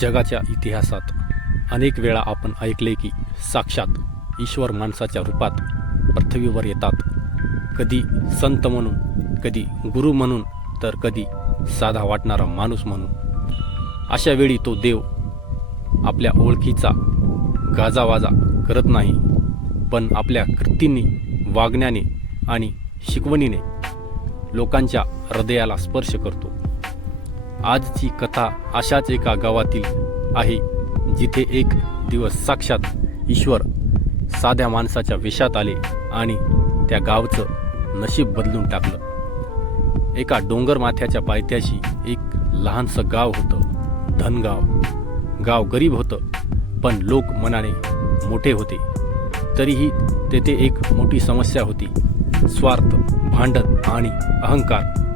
जगाच्या इतिहासात अनेक वेळा आपण ऐकले की साक्षात ईश्वर माणसाच्या रूपात पृथ्वीवर येतात. कधी संत म्हणून कधी गुरु म्हणून तर कधी साधा वाटणारा माणूस म्हणून. अशा वेळी तो देव आपल्या ओळखीचा गाजावाजा करत नाही पण आपल्या कृतींनी वागण्याने आणि शिकवणीने लोकांच्या हृदयाला स्पर्श करतो. आजची कथा अशाच एका गावातील आहे जिथे एक दिवस साक्षात ईश्वर साध्या माणसाच्या वेशात आले आणि त्या गावचं नशीब बदलून टाकलं. एका डोंगर माथ्याच्या पायथ्याशी एक लहानसं गाव होतं धनगाव. गाव गरीब होतं पण लोक मनाने मोठे होते. तरीही तेथे एक मोठी समस्या होती. स्वार्थ भांडण आणि अहंकार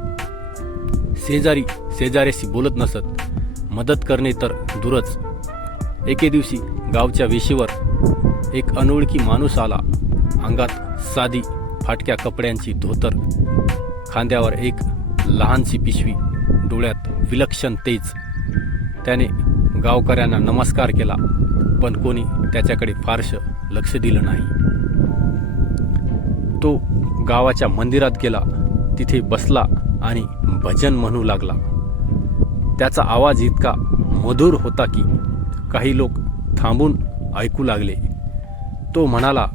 शेजारी शेजाऱ्याशी बोलत नसत. मदत करणे तर दूरच. एके दिवशी गावच्या वेशीवर एक अनोळखी माणूस आला. अंगात साधी फाटक्या कपड्यांची धोतर खांद्यावर एक लहानशी पिशवी डोळ्यात विलक्षण तेज. त्याने गावकऱ्यांना नमस्कार केला पण कोणी त्याच्याकडे फारसं लक्ष दिलं नाही. तो गावाच्या मंदिरात गेला. तिथे बसला. आणि भजन म्हणू लागला. त्याचा आवाज इतका मधुर होता की काही लोक थांबून ऐकू लागले. तो म्हणाला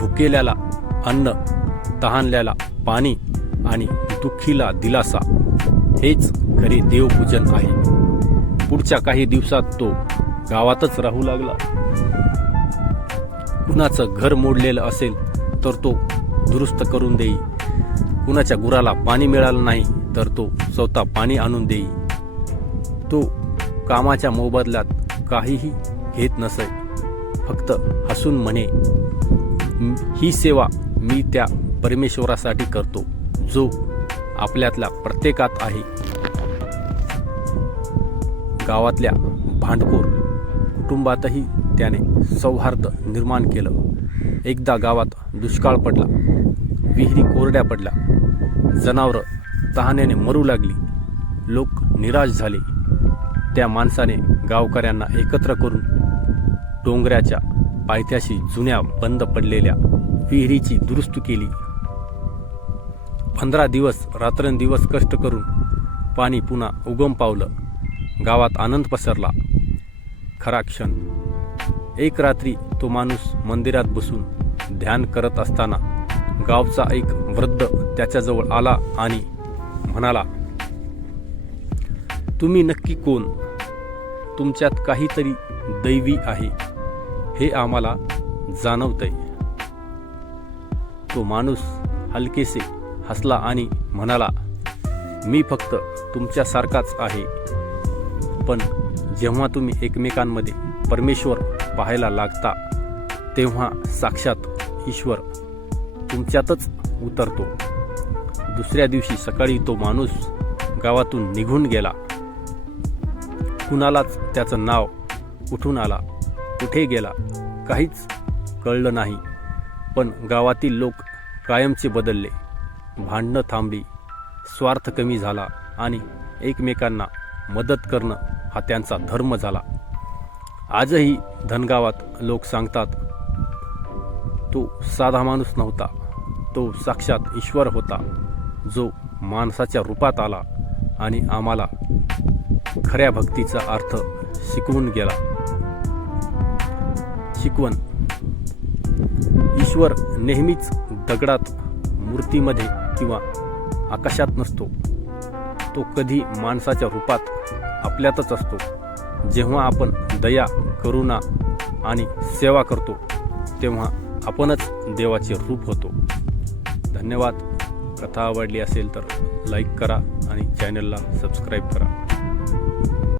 भुकेल्याला अन्न तहानल्याला पाणी आणि दुःखीला दिलासा हेच खरे देवपूजन आहे. पुढच्या काही दिवसात तो गावातच राहू लागला. कुणाचं घर मोडलेलं असेल तर तो दुरुस्त करून देई. कुणाच्या गुराला पाणी मिळालं नाही तर तो स्वतः पाणी आणून देई. तो कामाच्या मोबदल्यात काहीही घेत नसे फक्त हसून म्हणे ही सेवा मी त्या परमेश्वरासाठी करतो जो आपल्यातल्या प्रत्येकात आहे. गावातल्या भांडखोर कुटुंबातही त्याने सौहार्द निर्माण केलं. एकदा गावात दुष्काळ पडला. विहिरी कोरड्या पडल्या. जनावरं तहाण्याने मरू लागली. लोक निराश झाले. त्या माणसाने गावकऱ्यांना एकत्र करून डोंगराच्या पायथ्याशी जुन्या बंद पडलेल्या विहिरीची दुरुस्ती केली. पंधरा दिवस रात्रंदिवस कष्ट करून पाणी पुन्हा उगम पावलं. गावात आनंद पसरला. खरा क्षण एक रात्री तो माणूस मंदिरात बसून ध्यान करत असताना गावचा एक वृद्ध त्याच्याजवळ आला आणि म्हणाला तुम्ही नक्की कोण? तुमच्यात काहीतरी दैवी आहे. हे आम्हाला जाणवतंय. तो माणूस हलकेसे हसला आणि म्हणाला मी फक्त तुमच्यासारखाच आहे. पण जेव्हा तुम्ही एकमेकांमध्ये परमेश्वर पाहायला लागता तेव्हा साक्षात ईश्वर तुमच्यातच उतरतो. दुसऱ्या दिवशी सकाळी तो माणूस गावातून निघून गेला. कुणालाच त्याचं नाव कुठून आला कुठे गेला काहीच कळलं नाही. पण गावातील लोक कायमचे बदलले. भांडणं थांबली स्वार्थ कमी झाला आणि एकमेकांना मदत करणं हा त्यांचा धर्म झाला. आजही धनगावात लोक सांगतात तो साधा माणूस नव्हता. तो साक्षात ईश्वर होता जो माणसाच्या रूपात आला आणि आम्हाला खऱ्या भक्तीचा अर्थ शिकवून गेला. शिकवण. ईश्वर नेहमीच दगडात मूर्तीमध्ये किंवा आकाशात नसतो. तो कधी माणसाच्या रूपात आपल्यातच असतो. जेव्हा आपण दया करुणा आणि सेवा करतो तेव्हा आपणच देवाचे रूप होतो. धन्यवाद. कथा आवडली असेल तर लाईक करा आणि चॅनलला सबस्क्राईब करा.